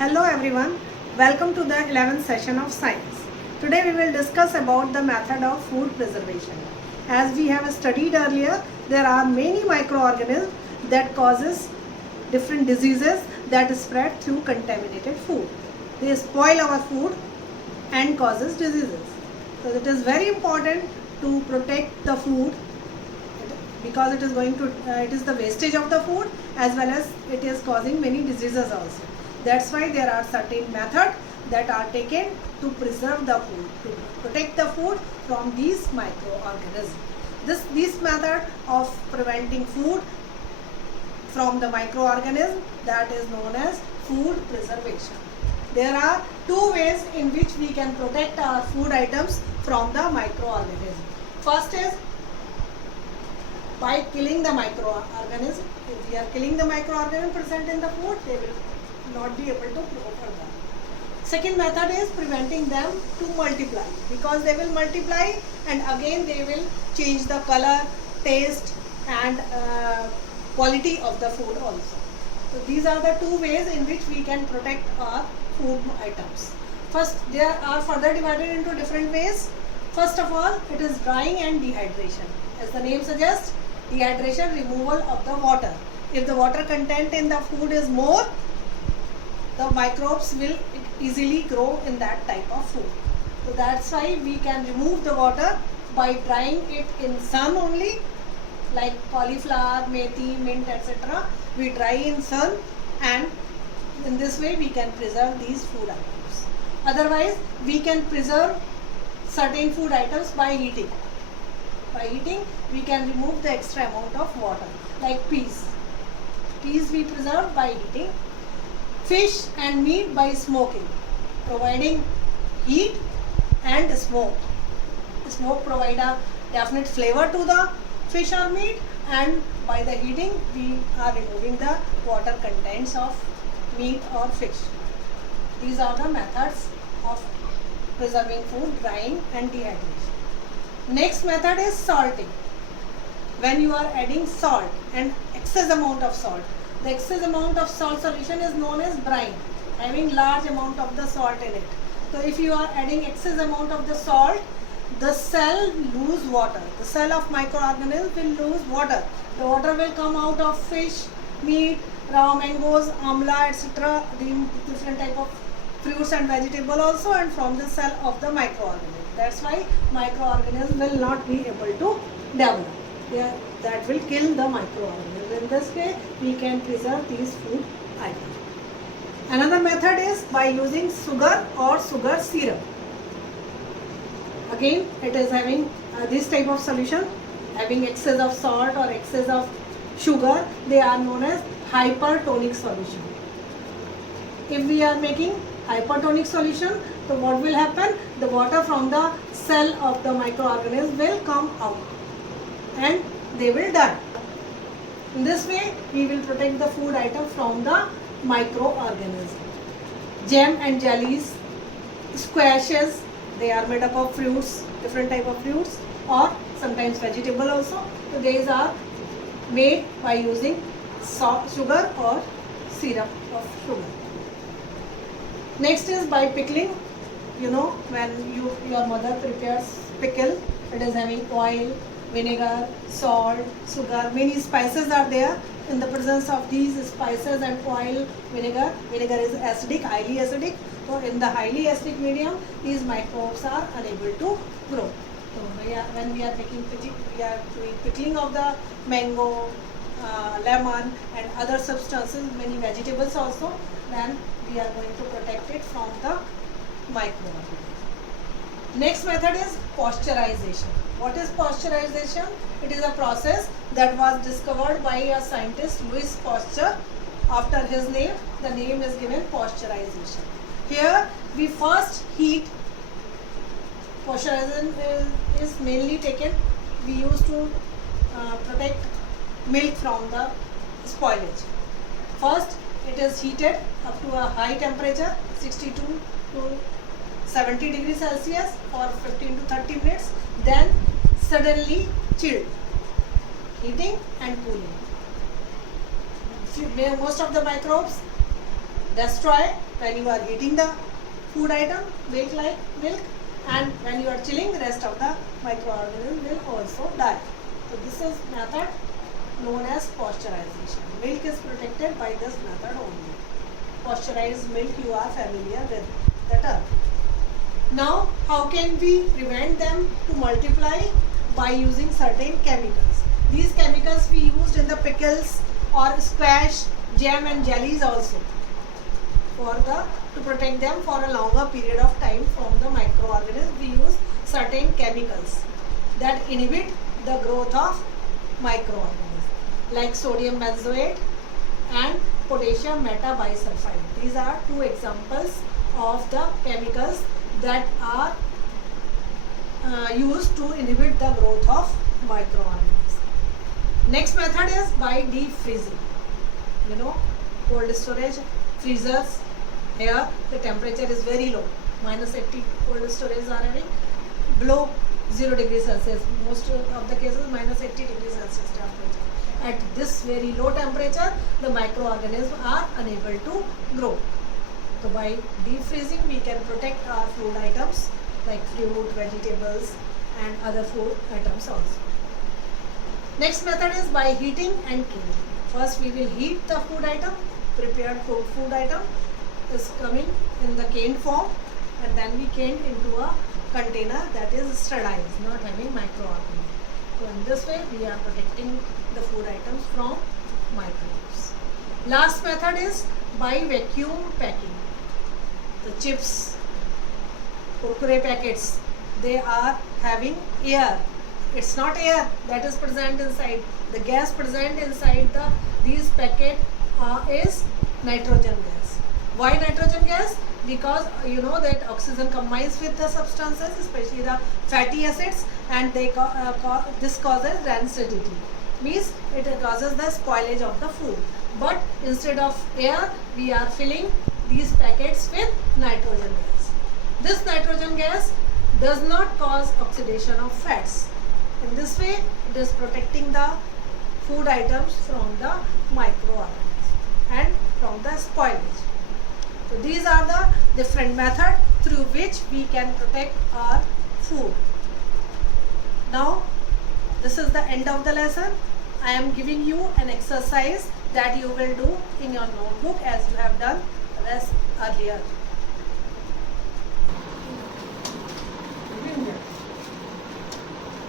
Hello everyone, welcome to the 11th session of science. Today we will discuss about the method of food preservation. As we have studied earlier, there are many microorganisms that causes different diseases that spread through contaminated food. They spoil our food and causes diseases. So it is very important to protect the food because it is the wastage of the food as well as it is causing many diseases also. That's why there are certain methods that are taken to preserve the food, to protect the food from these microorganisms. This method of preventing food from the microorganism, that is known as food preservation. There are two ways in which we can protect our food items from the microorganism. First is by killing the microorganism. If we are killing the microorganism present in the food, they will not be able to grow further. Second method is preventing them to multiply, because they will multiply and again they will change the color, taste and quality of the food also. So these are the two ways in which we can protect our food items. First, they are further divided into different ways. First of all, it is drying and dehydration. As the name suggests, dehydration, removal of the water. If the water content in the food is more, the microbes will easily grow in that type of food. So that's why we can remove the water by drying it in sun only, like cauliflower, methi, mint, etc. We dry in sun, and in this way we can preserve these food items. Otherwise, we can preserve certain food items by heating. By heating, we can remove the extra amount of water, like peas. Peas we preserve by heating. Fish and meat by smoking, providing heat and smoke. Smoke provide a definite flavor to the fish or meat, and by the heating we are removing the water contents of meat or fish. These are the methods of preserving food, drying and dehydration. Next method is salting. When you are adding salt and excess amount of salt, the excess amount of salt solution is known as brine, having large amount of the salt in it. So if you are adding excess amount of the salt, the cell lose water. The cell of microorganisms will lose water. The water will come out of fish, meat, raw mangoes, amla, etc. The different type of fruits and vegetable also, and from the cell of the microorganism. That's why microorganisms will not be able to develop. That will kill the microorganisms. In this way, we can preserve these food items. Another method is by using sugar or sugar syrup. Again, it is having this type of solution, having excess of salt or excess of sugar. They are known as hypertonic solution. If we are making hypertonic solution, so what will happen? The water from the cell of the microorganism will come out and they will die. In this way, we will protect the food item from the microorganism. Jam and jellies, squashes, they are made up of fruits, different type of fruits, or sometimes vegetable also. So these are made by using sugar or syrup of sugar. Next is by pickling. You know, when your mother prepares pickle, it is having oil, vinegar, salt, sugar, many spices are there. In the presence of these spices and oil, vinegar is acidic, highly acidic. So in the highly acidic medium, these microbes are unable to grow. So when we are making we are doing pickling of the mango, lemon and other substances, many vegetables also, then we are going to protect it from the microorganisms. Next method is pasteurization. What is pasteurization? It is a process that was discovered by a scientist, Louis Pasteur. After his name, the name is given pasteurization. Here we first heat. Pasteurization is mainly taken, we used to protect milk from the spoilage. First, it is heated up to a high temperature, 62 to 70 degrees Celsius for 15 to 30 minutes. Then suddenly chilled, heating and cooling. Most of the microbes destroy when you are heating the food item, milk like milk, and when you are chilling, the rest of the microorganisms will also die. So this is method known as pasteurization. Milk is protected by this method only. Pasteurized milk, you are familiar with the term. Now, how can we prevent them to multiply? By using certain chemicals. These chemicals we used in the pickles or squash, jam and jellies also to protect them for a longer period of time from the microorganisms. We use certain chemicals that inhibit the growth of microorganisms like sodium benzoate and potassium metabisulfite. These are two examples of the chemicals that are used to inhibit the growth of microorganisms. Next method is by deep freezing. You know, cold storage, freezers, here the temperature is very low, -80 cold storage are having below 0 degrees Celsius. Most of the cases -80 degrees Celsius temperature. At this very low temperature, the microorganisms are unable to grow. So by deep freezing, we can protect our food items like fruit, vegetables and other food items also. Next method is by heating and cooling. First we will heat the food item. Prepared food item is coming in the canned form, and then we can into a container that is sterilized, not having microorganisms. So in this way we are protecting the food items from microbes. Last method is by vacuum packing. The chips, Kurkure packets, they are having air. It's not air that is present inside. The gas present inside these packet is nitrogen gas. Why nitrogen gas? Because you know that oxygen combines with the substances, especially the fatty acids, and this causes rancidity. Means it causes the spoilage of the food. But instead of air, we are filling these packets with nitrogen gas. This nitrogen gas does not cause oxidation of fats. In this way, it is protecting the food items from the microorganisms and from the spoilage. So these are the different methods through which we can protect our food. Now, this is the end of the lesson. I am giving you an exercise that you will do in your notebook as you have done earlier.